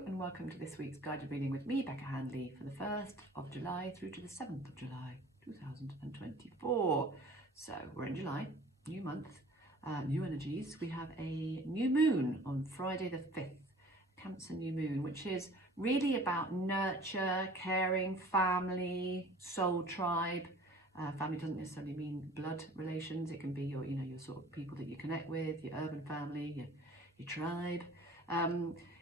Hello and welcome to this week's guided reading with me, Becca Handley, for the 1st of July through to the 7th of July 2024. So we're in July, new month, new energies. We have a new moon on Friday the 5th, Cancer new moon, which is really about nurture, caring, family, soul tribe. Family doesn't necessarily mean blood relations. It can be your sort of people that you connect with, your urban family, your tribe.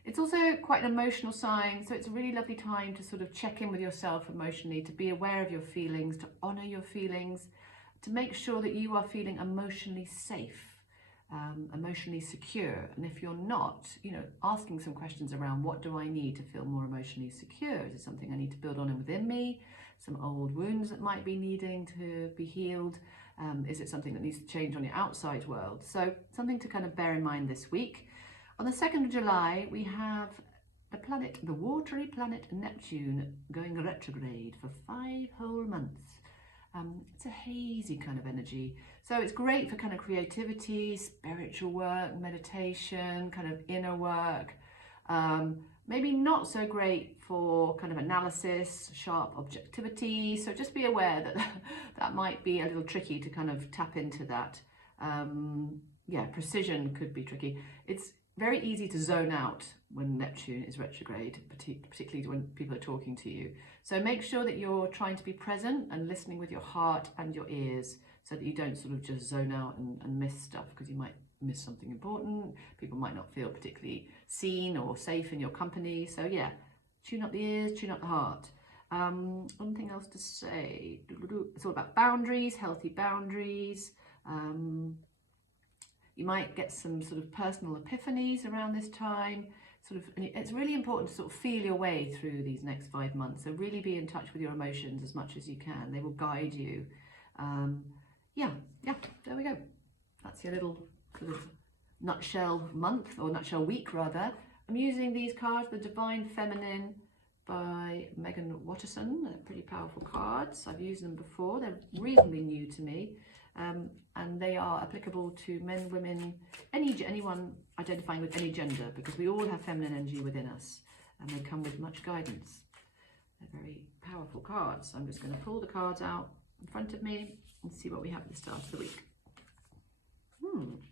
It's also quite an emotional sign, so it's a really lovely time to sort of check in with yourself emotionally, to be aware of your feelings, to honour your feelings, to make sure that you are feeling emotionally safe, emotionally secure. And if you're not, asking some questions around, what do I need to feel more emotionally secure? Is it something I need to build on within me? Some old wounds that might be needing to be healed? Is it something that needs to change on your outside world? So something to kind of bear in mind this week. On the 2nd of July, we have the watery planet Neptune going retrograde for 5 whole months. It's a hazy kind of energy. So it's great for kind of creativity, spiritual work, meditation, kind of inner work. Maybe not so great for kind of analysis, sharp objectivity. So just be aware that that might be a little tricky to kind of tap into that. Precision could be tricky. It's very easy to zone out when Neptune is retrograde, particularly when people are talking to you. So make sure that you're trying to be present and listening with your heart and your ears, so that you don't sort of just zone out and miss stuff, because you might miss something important. People might not feel particularly seen or safe in your company. So yeah, tune up the ears, tune up the heart. One thing else to say, it's all about boundaries, healthy boundaries. You might get some sort of personal epiphanies around this time. And it's really important to sort of feel your way through these next 5 months. So really be in touch with your emotions as much as you can. They will guide you. There we go. That's your little sort of nutshell month, or nutshell week rather. I'm using these cards, the Divine Feminine by Megan Watterson. They're pretty powerful cards. I've used them before. They're reasonably new to me. And they are applicable to men, women, anyone identifying with any gender, because we all have feminine energy within us, and they come with much guidance. They're very powerful cards. So I'm just going to pull the cards out in front of me and see what we have at the start of the week.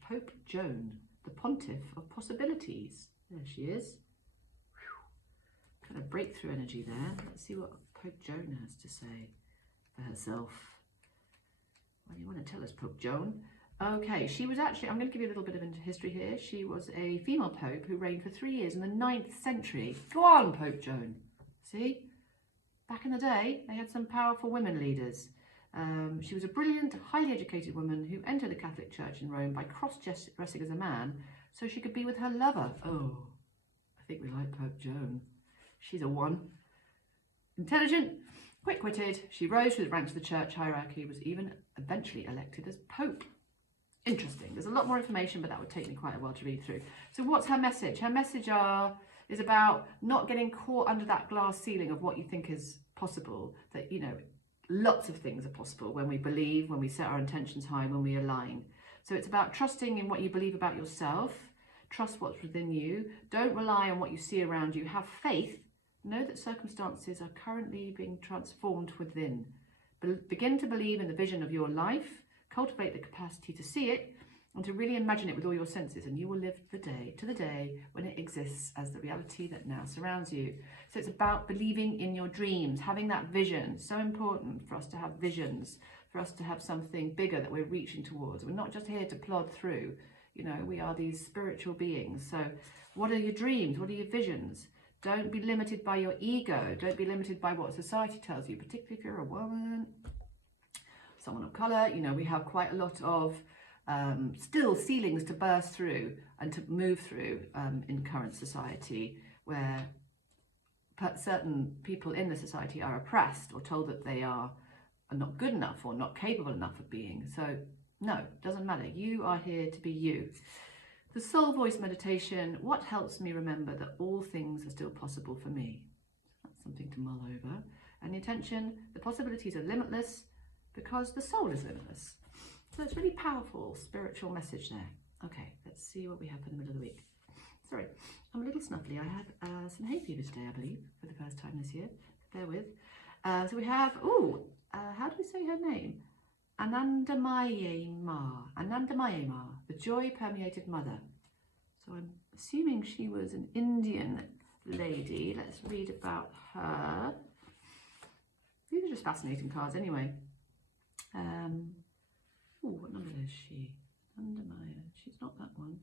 Pope Joan, the Pontiff of Possibilities. There she is. Whew. Kind of breakthrough energy there. Let's see what Pope Joan has to say for herself. What do you want to tell us, Pope Joan? Okay, she was actually, I'm going to give you a little bit of history here. She was a female pope who reigned for 3 years in the 9th century. Go on, Pope Joan. See? Back in the day, they had some powerful women leaders. She was a brilliant, highly educated woman who entered the Catholic Church in Rome by cross-dressing as a man so she could be with her lover. Oh, I think we like Pope Joan. She's a one. Intelligent, quick-witted, she rose through the ranks of the church hierarchy, was even eventually elected as Pope. Interesting. There's a lot more information, but that would take me quite a while to read through. So what's her message? Her message is about not getting caught under that glass ceiling of what you think is possible. That, lots of things are possible when we believe, when we set our intentions high, when we align. So it's about trusting in what you believe about yourself. Trust what's within you. Don't rely on what you see around you. Have faith. Know that circumstances are currently being transformed within. Begin to believe in the vision of your life, cultivate the capacity to see it, and to really imagine it with all your senses, and you will live the day when it exists as the reality that now surrounds you. So it's about believing in your dreams, having that vision. So important for us to have visions, for us to have something bigger that we're reaching towards. We're not just here to plod through, we are these spiritual beings. So what are your dreams? What are your visions? Don't be limited by your ego. Don't be limited by what society tells you, particularly if you're a woman, someone of colour. We have quite a lot of still ceilings to burst through and to move through in current society, where certain people in the society are oppressed or told that they are not good enough or not capable enough of being. So no, doesn't matter. You are here to be you. The Soul Voice meditation, what helps me remember that all things are still possible for me? That's something to mull over. And the intention, the possibilities are limitless because the soul is limitless. So it's really powerful spiritual message there. Okay, let's see what we have for the middle of the week. Sorry, I'm a little snuffly. I had some hay fever today, I believe, for the first time this year. Bear with. So we have, how do we say her name? Anandamayema, the joy-permeated mother. So I'm assuming she was an Indian lady. Let's read about her. These are just fascinating cards anyway. What number is she? Anandamaya. She's not that one.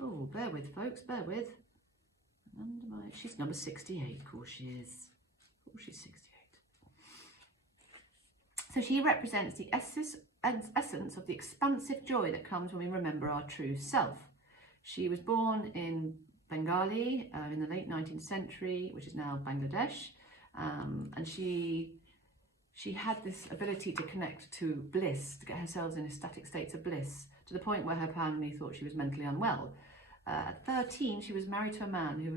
Oh, bear with, folks, bear with. Anandamaya. She's number 68, of course she is. Oh, she's 68. So she represents the essence of the expansive joy that comes when we remember our true self. She was born in Bengali in the late 19th century, which is now Bangladesh, and she had this ability to connect to bliss, to get herself in ecstatic states of bliss, to the point where her family thought she was mentally unwell. At 13, she was married to a man who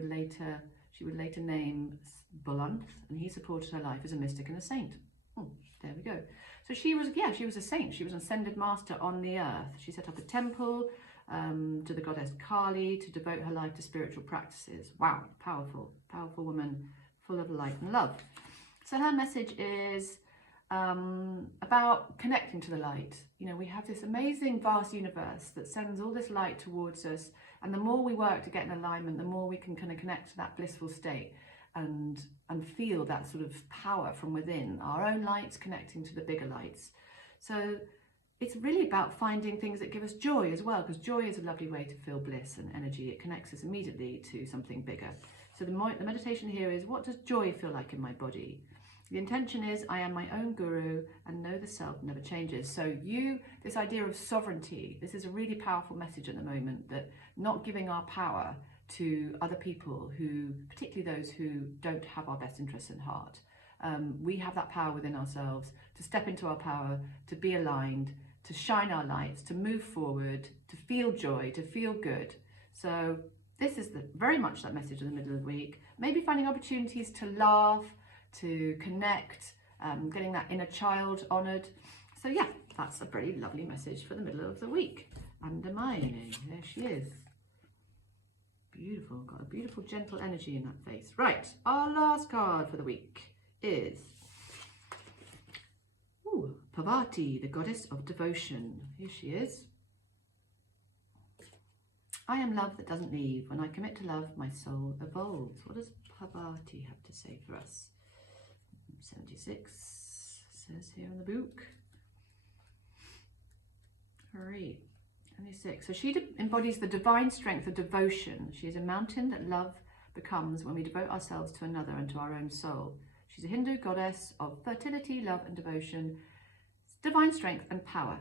she would later name Bulanth, and he supported her life as a mystic and a saint. There we go. So she was a saint. She was an ascended master on the earth. She set up a temple to the goddess Kali to devote her life to spiritual practices. Wow, powerful, powerful woman, full of light and love. So her message is about connecting to the light. You know, we have this amazing vast universe that sends all this light towards us, and the more we work to get in alignment, the more we can kind of connect to that blissful state and feel that sort of power from within, our own lights connecting to the bigger lights. So it's really about finding things that give us joy as well, because joy is a lovely way to feel bliss and energy. It connects us immediately to something bigger. So the meditation here is, what does joy feel like in my body? The intention is, I am my own guru and know the self never changes. So this idea of sovereignty, this is a really powerful message at the moment, that not giving our power to other people, who, particularly those who don't have our best interests in heart. We have that power within ourselves to step into our power, to be aligned, to shine our lights, to move forward, to feel joy, to feel good. So this is very much that message in the middle of the week. Maybe finding opportunities to laugh, to connect, getting that inner child honoured. So yeah, that's a pretty lovely message for the middle of the week. Anandamaya, there she is. Beautiful, got a beautiful gentle energy in that face. Right, our last card for the week is Parvati, the goddess of devotion. Here she is. I am love that doesn't leave. When I commit to love, my soul evolves. What does Parvati have to say for us? 76 says here in the book. All right. 26. So she embodies the divine strength of devotion. She is a mountain that love becomes when we devote ourselves to another and to our own soul. She's a Hindu goddess of fertility, love and devotion, divine strength and power.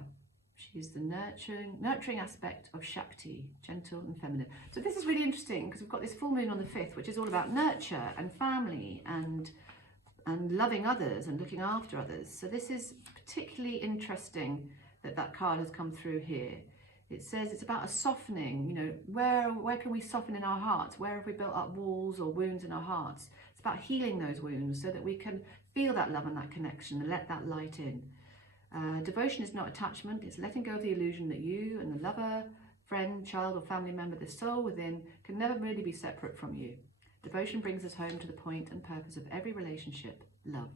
She's the nurturing aspect of Shakti, gentle and feminine. So this is really interesting, because we've got this full moon on the 5th, which is all about nurture and family and loving others and looking after others. So this is particularly interesting that card has come through here. It says it's about a softening, you know, where can we soften in our hearts? Where have we built up walls or wounds in our hearts? It's about healing those wounds so that we can feel that love and that connection and let that light in. Devotion is not attachment, it's letting go of the illusion that you and the lover, friend, child or family member, the soul within, can never really be separate from you. Devotion brings us home to the point and purpose of every relationship, love.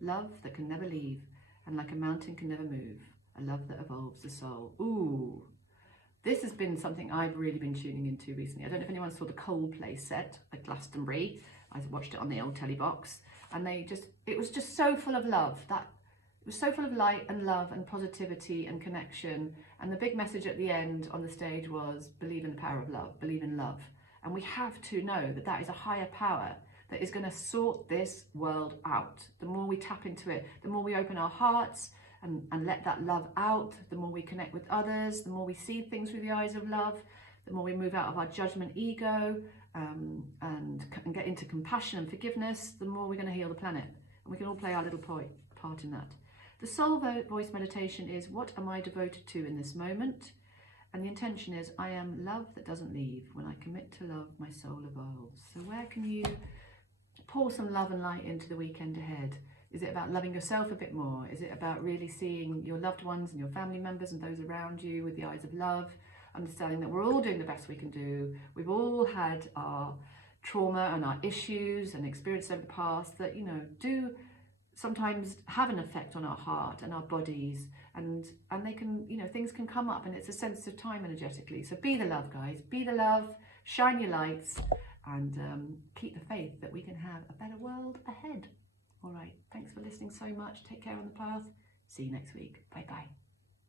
Love that can never leave, and like a mountain can never move, a love that evolves the soul. Ooh. This has been something I've really been tuning into recently. I don't know if anyone saw the Coldplay set at Glastonbury. I watched it on the old telly box, and it was just so full of love. It was so full of light and love and positivity and connection. And the big message at the end on the stage was, believe in the power of love, believe in love. And we have to know that is a higher power that is going to sort this world out. The more we tap into it, the more we open our hearts and let that love out, the more we connect with others, the more we see things through the eyes of love, the more we move out of our judgment ego and get into compassion and forgiveness, the more we're going to heal the planet. And we can all play our little part in that. The soul voice meditation is, what am I devoted to in this moment? And the intention is, I am love that doesn't leave. When I commit to love, my soul evolves. So where can you pour some love and light into the weekend ahead? Is it about loving yourself a bit more? Is it about really seeing your loved ones and your family members and those around you with the eyes of love? understanding that we're all doing the best we can do. We've all had our trauma and our issues and experiences over the past that, you know, do sometimes have an effect on our heart and our bodies, and they can, you know, things can come up, and it's a sensitive time energetically. So be the love, guys, be the love, shine your lights, and keep the faith that we can have a better world ahead. All right, thanks for listening so much. Take care on the path. See you next week. Bye bye.